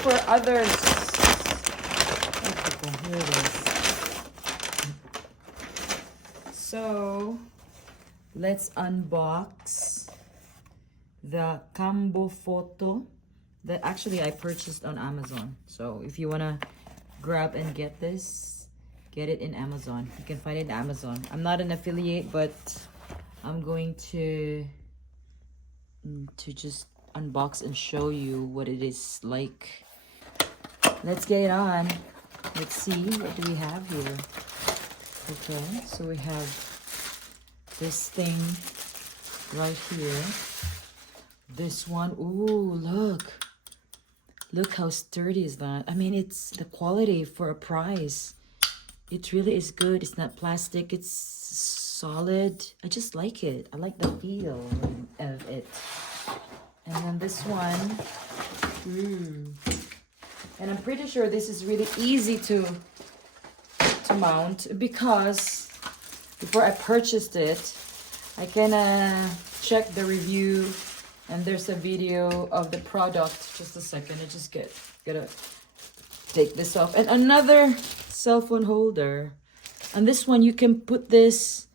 for others. Okay, here it is. So let's unbox the Cambofoto that actually I purchased on Amazon. So if you wanna grab and get this, get it in Amazon. You can find it in Amazon. I'm not an affiliate, but I'm going to just unbox and show you what it is like. Let's get it on. Let's see, what do we have here? Okay, so we have this thing right here. This one, ooh, look how sturdy is that. I mean, it's the quality for a price. It really is good. It's not plastic, it's solid. I just like it. I like the feel of it. And then this one, and I'm pretty sure this is really easy to mount, because before I purchased it, I kind of checked the review, and there's a video of the product. Just a second, I just gotta take this off. And another cell phone holder. And this one, you can put this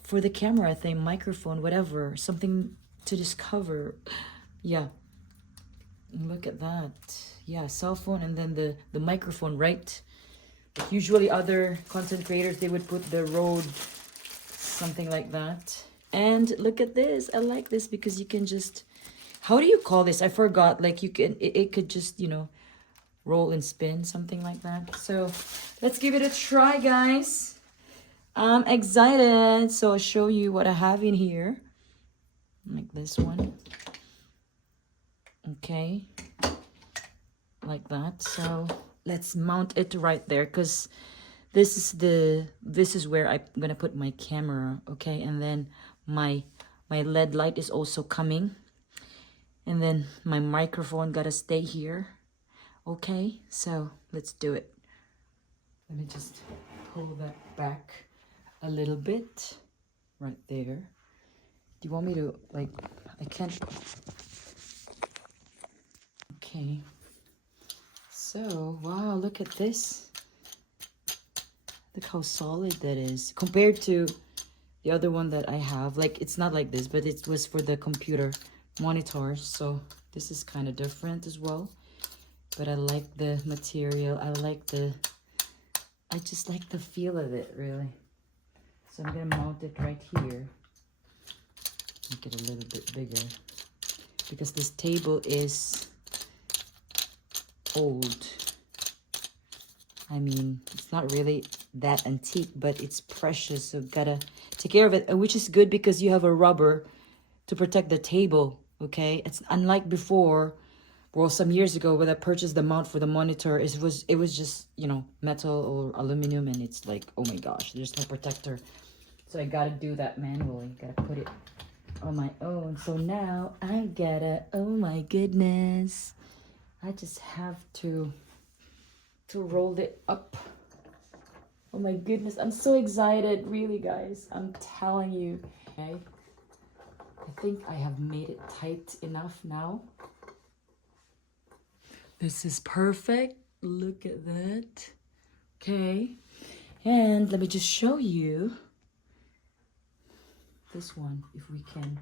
for the camera thing, microphone, whatever, something to just cover. Yeah, look at that. Yeah, cell phone, and then the microphone, right? But usually other content creators, they would put the Rode, something like that. And look at this. I like this because you can just, how do you call this? I forgot. Like you can, it could just, you know, roll and spin, something like that. So let's give it a try, guys. I'm excited. So I'll show you what I have in here. Like this one. Okay. Like that. So let's mount it right there, because this is where I'm gonna put my camera. Okay, and then my LED light is also coming, and then my microphone gotta stay here. Okay, so let's do it. Let me just pull that back a little bit right there. Do you want me to, like, I can't. Okay, so wow, look at this. Look how solid that is compared to the other one that I have. Like, it's not like this, but it was for the computer monitor. So this is kind of different as well. But I like the material. I just like the feel of it, really. So I'm gonna mount it right here. Make it a little bit bigger, because this table is old. I mean, it's not really that antique, but it's precious, so gotta take care of it, which is good because you have a rubber to protect the table. Okay, it's unlike before, well, some years ago when I purchased the mount for the monitor, it was just, you know, metal or aluminum, and it's like, oh my gosh, there's no protector. So I gotta do that manually. Gotta put it on my own. So now I gotta, oh my goodness, I just have to roll it up. Oh my goodness, I'm so excited, really, guys. I'm telling you. Okay, I think I have made it tight enough now. This is perfect. Look at that. Okay, and let me just show you this one, if we can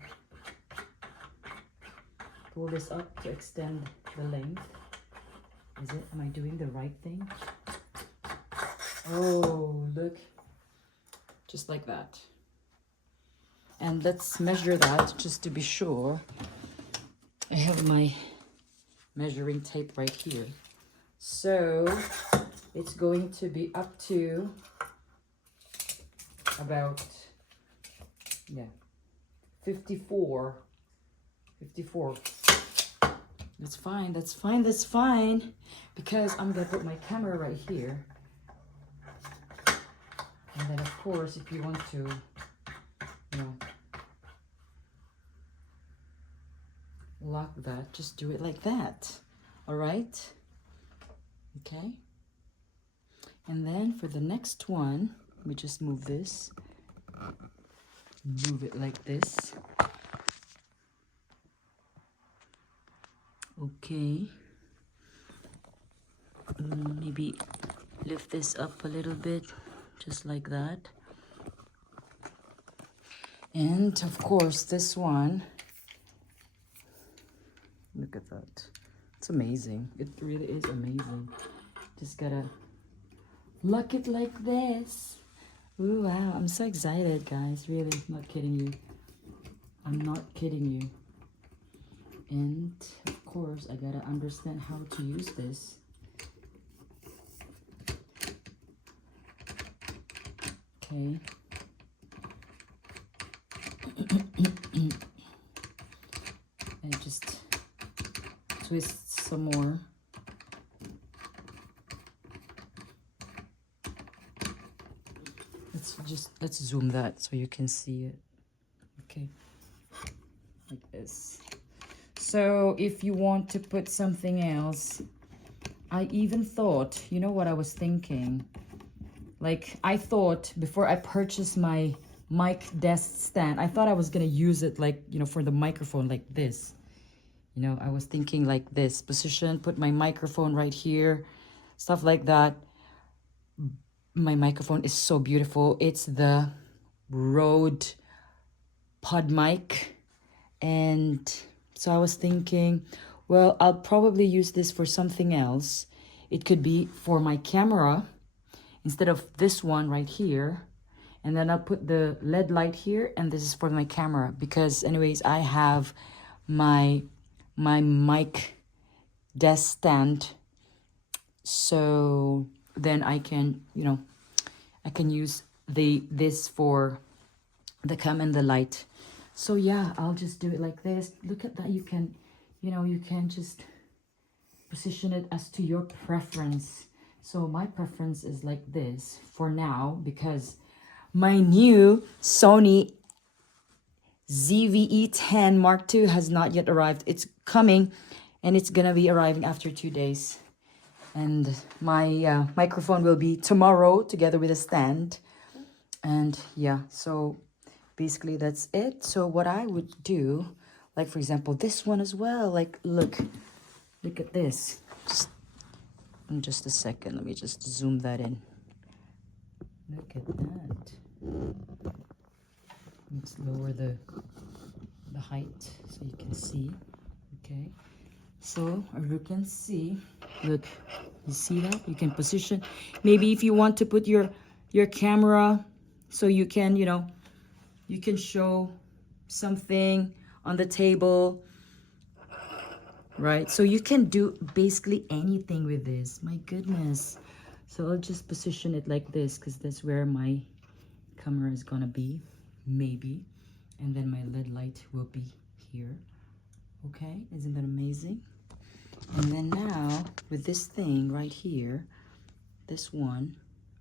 pull this up to extend the length. Is it? Am I doing the right thing? Oh, look. Just like that. And let's measure that just to be sure. I have my measuring tape right here. So it's going to be up to about, yeah, 54. That's fine, that's fine, that's fine. Because I'm gonna put my camera right here. And then of course, if you want to, you know, lock that, just do it like that. All right? Okay. And then for the next one, we just move this. Move it like this. Okay. maybe lift this up a little bit, just like that. And of course this one, look at that, it's amazing. It really is amazing. Just gotta look it like this. Ooh, wow, I'm so excited, guys. Really, I'm not kidding you. I'm not kidding you. And of course I gotta understand how to use this. Okay. I just twist some more. Let's zoom that so you can see it. Okay, like this. So if you want to put something else, I even thought, you know what I was thinking? Like, I thought before I purchased my mic desk stand, I thought I was gonna use it like, you know, for the microphone like this. You know, I was thinking like this position, put my microphone right here, stuff like that. My microphone is so beautiful. It's the Rode pod mic. And so I was thinking, well, I'll probably use this for something else. It could be for my camera instead of this one right here. And then I'll put the LED light here, and this is for my camera. Because anyways, I have my mic desk stand. So then I can, you know, I can use this for the cam and the light. So yeah, I'll just do it like this. Look at that. You can, you know, you can just position it as to your preference. So my preference is like this for now, because my new Sony ZV-E10 Mark II has not yet arrived. It's coming, and it's gonna be arriving after 2 days. And my microphone will be tomorrow together with a stand. And yeah, so basically that's it. So what I would do, like for example, this one as well, like look at this. In just a second, let me just zoom that in. Look at that. Let's lower the height so you can see. Okay, so as you can see, look, you see that? You can position, maybe if you want to put your camera so you can, you know, you can show something on the table, right? So you can do basically anything with this. My goodness. So I'll just position it like this because that's where my camera is gonna be, maybe. And then my LED light will be here. Okay, isn't that amazing? And then now with this thing right here, this one,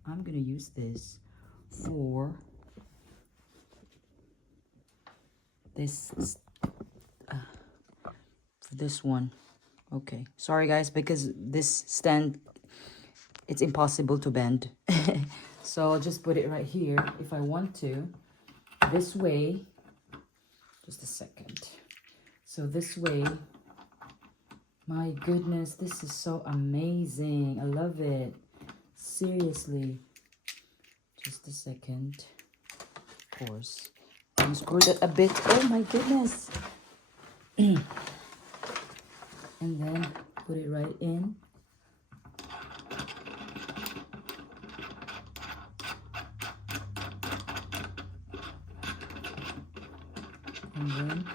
I'm gonna use this for this one. Okay, sorry guys, because this stand, it's impossible to bend. So I'll just put it right here if I want to. This way, just a second. So this way, my goodness, this is so amazing. I love it. Seriously. Just a second. Of course. Unscrew that a bit. Oh my goodness. And then put it right in. And then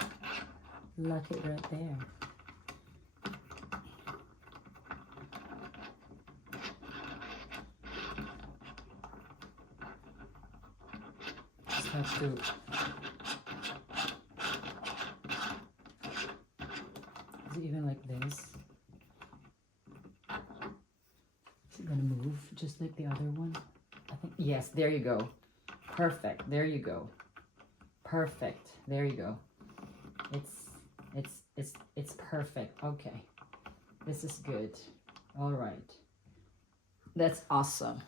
lock it right there. Just have to even like this. Is it gonna move just like the other one? I think yes, there you go. Perfect. There you go. Perfect. There you go. It's perfect. Okay. This is good. All right. That's awesome.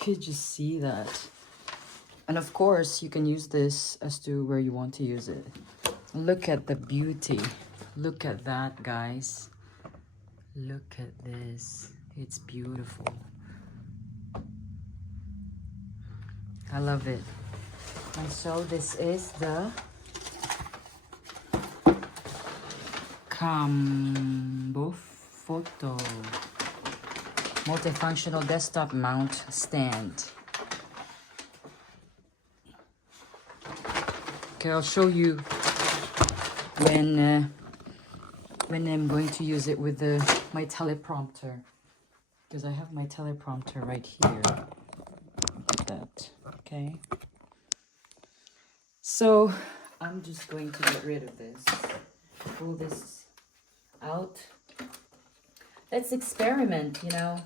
Could you see that? And of course, you can use this as to where you want to use it. Look at the beauty. Look at that, guys. Look at this. It's beautiful. I love it. And so this is the Cambofoto multifunctional desktop mount stand. Okay, I'll show you when I'm going to use it with my teleprompter, because I have my teleprompter right here. Like that. Okay. So I'm just going to get rid of this. Pull this out. Let's experiment, you know.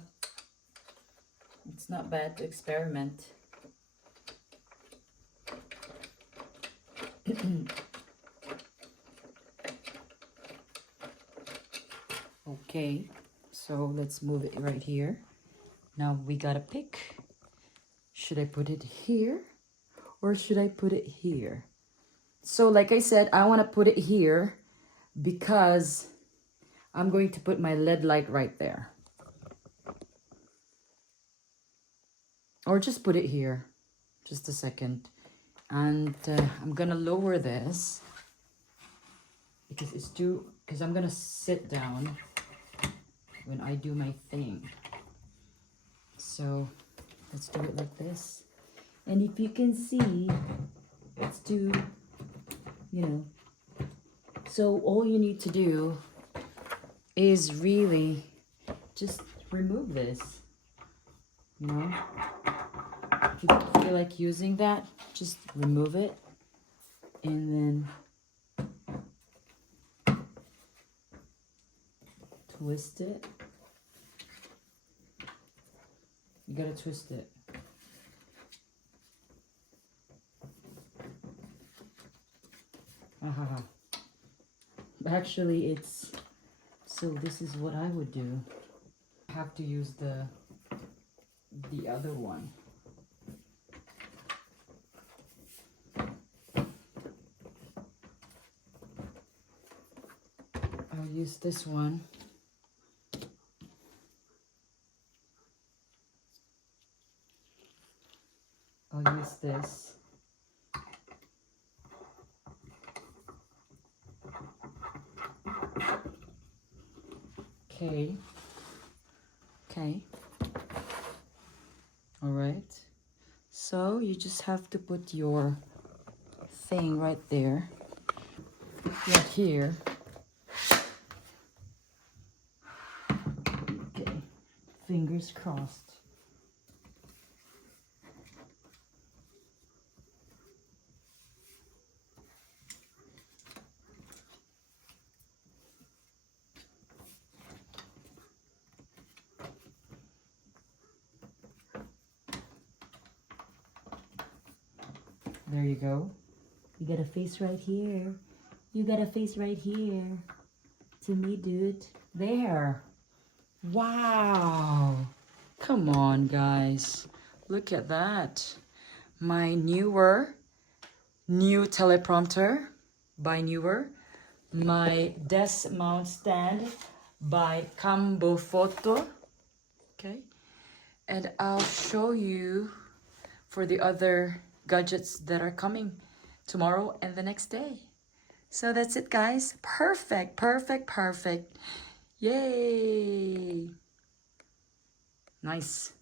It's not bad to experiment. Okay, so let's move it right here. Now we gotta pick. Should I put it here or should I put it here? So like I said, I want to put it here because I'm going to put my LED light right there. Or just put it here. Just a second. And I'm gonna lower this because it's too, because I'm gonna sit down when I do my thing. So let's do it like this. And if you can see, let's do, you know, so all you need to do is really just remove this, you know. If you feel like using that, just remove it and then twist it. You gotta twist it. Actually, it's, so this is what I would do. I have to use the other one. I'll use this one. I'll use this. Okay. Okay. All right. So you just have to put your thing right there. Right here. Okay. Fingers crossed. There you go. You got a face right here. You got a face right here. To me, dude. There. Wow. Come on, guys. Look at that. My new teleprompter by Newer. My desk mount stand by Cambofoto. Okay. And I'll show you for the other gadgets that are coming tomorrow and the next day. So that's it, guys. Perfect, perfect, perfect. Yay. Nice.